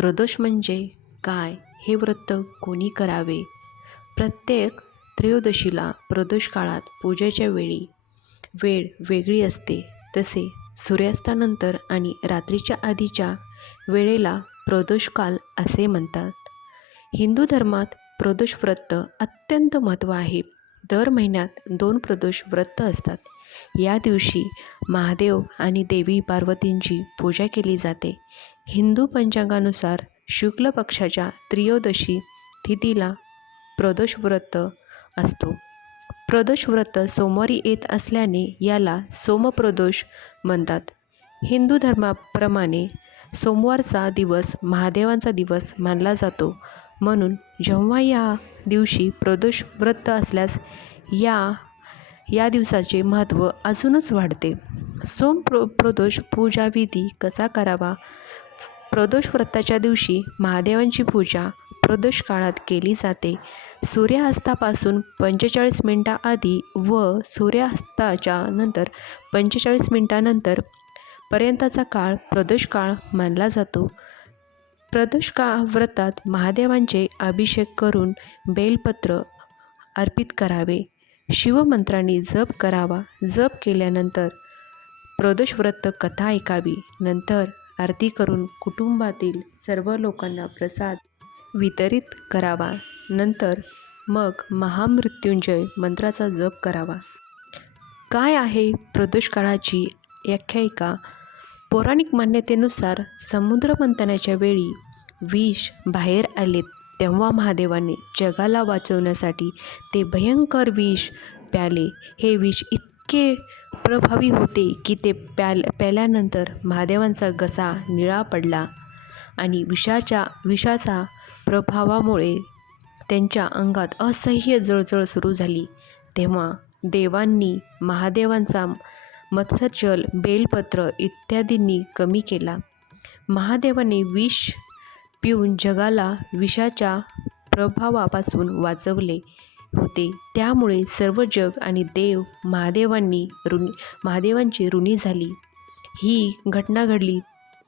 प्रदोष म्हणजे काय हे व्रत कोणी करावे? प्रत्येक त्रयोदशीला प्रदोष काळात पूजेच्या वेळी वेळ वेगळी असते. तसे सूर्यास्तानंतर आणि रात्रीच्या आधीच्या वेळेला प्रदोष काल असे म्हणतात. हिंदू धर्मात प्रदोष व्रत अत्यंत महत्त्व आहे. दर महिन्यात दोन प्रदोष व्रत असतात. या दिवशी महादेव आणि देवी पार्वतींची पूजा केली जाते. हिंदू पंचांगानुसार शुक्ल पक्षाच्या त्रयोदशी तिथीला प्रदोष व्रत असतो. प्रदोष व्रत सोमवारी येत असल्याने याला सोमप्रदोष म्हणतात. हिंदू धर्माप्रमाणे सोमवारचा दिवस महादेवांचा दिवस मानला जातो. म्हणून जेव्हा या दिवशी प्रदोष व्रत असल्यास या या दिवसाचे महत्त्व अजूनच वाढते. सोम प्र प्रदोष पूजाविधी कसा करावा? प्रदोष व्रताच्या दिवशी महादेवांची पूजा प्रदोष काळात केली जाते. सूर्यास्तापासून पंचेचाळीस मिनटाआधी व सूर्यास्ताच्या नंतर पंचेचाळीस मिनटानंतर पर्यंतचा काळ प्रदोष काळ मानला जातो. प्रदोष का व्रतात महादेवांचे अभिषेक करून बेलपत्र अर्पित करावे. शिवमंत्रांनी जप करावा. जप केल्यानंतर प्रदोषव्रत कथा ऐकावी. नंतर आरती करून कुटुंबातील सर्व लोकांना प्रसाद वितरित करावा. नंतर मग महामृत्युंजय मंत्राचा जप करावा. काय आहे प्रदोष काळाची आख्यायिका पौराणिक मान्यतेनुसार समुद्रमंथनाच्या वेळी विष बाहेर आलेत. तेव्हा महादेवाने जगाला वाचवण्यासाठी ते भयंकर विष प्याले. हे विष इतके प्रभावी होते की ते प्याल प्याल्यानंतर महादेवांचा घसा निळा पडला आणि विषाच्या विषाचा प्रभावामुळे त्यांच्या अंगात असह्य जळजळ सुरू झाली. तेव्हा देवांनी महादेवांचा मत्सरजल बेलपत्र इत्यादींनी कमी केला. महादेवाने विष पिऊन जगाला विषाच्या प्रभावापासून वाचवले होते. त्यामुळे सर्व जग आणि देव महादेवांनी ऋणी महादेवांची ऋणी झाली. ही घटना घडली.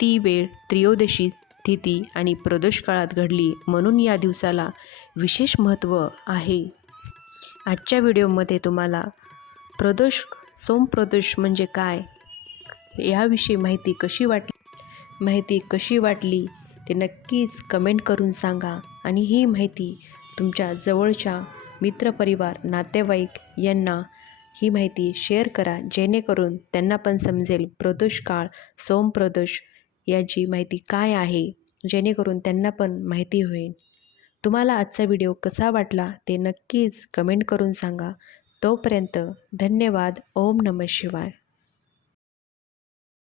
ती वेळ त्रयोदशी तिथी आणि प्रदोष काळात घडली म्हणून या दिवसाला विशेष महत्त्व आहे. आजच्या व्हिडिओमध्ये तुम्हाला प्रदोष सोमप्रदोष म्हणजे काय? याविषयी माहिती कशी वाटली माहिती कशी वाटली? ते नक्कीच कमेंट करून सांगा आणि ही माहिती तुमच्या जवळच्या मित्रपरिवार नातेवाईक यांना ही माहिती शेअर करा जेणेकरून त्यांना पण समजेल प्रदोष काळ सोमप्रदोष याची माहिती काय आहे जेणेकरून त्यांना पण माहिती होईल. तुम्हाला आजचा व्हिडिओ कसा वाटला ते नक्कीच कमेंट करून सांगा. तोपर्यंत धन्यवाद. ओम नमः शिवाय.